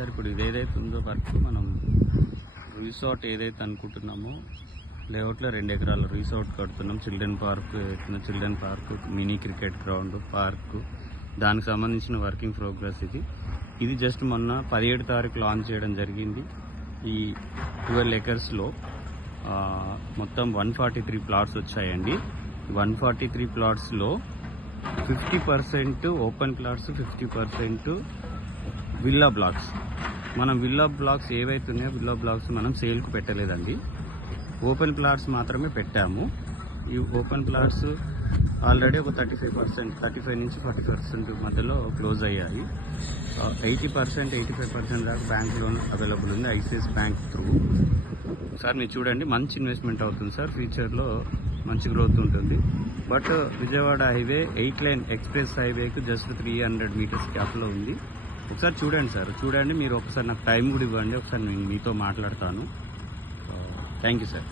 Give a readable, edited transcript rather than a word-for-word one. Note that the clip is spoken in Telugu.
సార్ ఇప్పుడు ఇదేదైతే ఉందో వర్క్ మనం రిసార్ట్ ఏదైతే అనుకుంటున్నామో లేఅవుట్లో 2 ఎకరాల రిసార్ట్ కడుతున్నాం. Children park, mini cricket ground, park, దానికి సంబంధించిన వర్కింగ్ ప్రోగ్రెస్ ఇది జస్ట్ మొన్న 17 తారీఖు లాంచ్ చేయడం జరిగింది. ఈ 12 ఎకర్స్లో మొత్తం 143 ప్లాట్స్ వచ్చాయండి. 143 ప్లాట్స్లో 50% ఓపెన్ ప్లాట్స్, 50% విల్లా బ్లాక్స్. మనం విల్లా బ్లాక్స్ ఏవైతే ఉన్నాయో విల్లా బ్లాక్స్ మనం సేల్కు పెట్టలేదండి, ఓపెన్ ప్లాట్స్ మాత్రమే పెట్టాము. ఈ ఓపెన్ ప్లాట్స్ ఆల్రెడీ ఒక 35 నుంచి 40% మధ్యలో క్లోజ్ అయ్యాయి. 80%, 85% దాకా బ్యాంక్ లోన్ అవైలబుల్ ఉంది, ఐసిఐసిఐ బ్యాంక్ త్రూ. సార్ మీరు చూడండి, మంచి ఇన్వెస్ట్మెంట్ అవుతుంది సార్, ఫ్యూచర్లో మంచి గ్రోత్ ఉంటుంది. But Vijayawada highway 8 line express హైవేకు జస్ట్ 300 మీటర్స్ గ్యాప్లో ఉంది. ఒకసారి చూడండి సార్, చూడండి. మీరు ఒకసారి నాకు టైం కూడా ఇవ్వండి, ఒకసారి నేను మీతో మాట్లాడతాను. Thank you sir.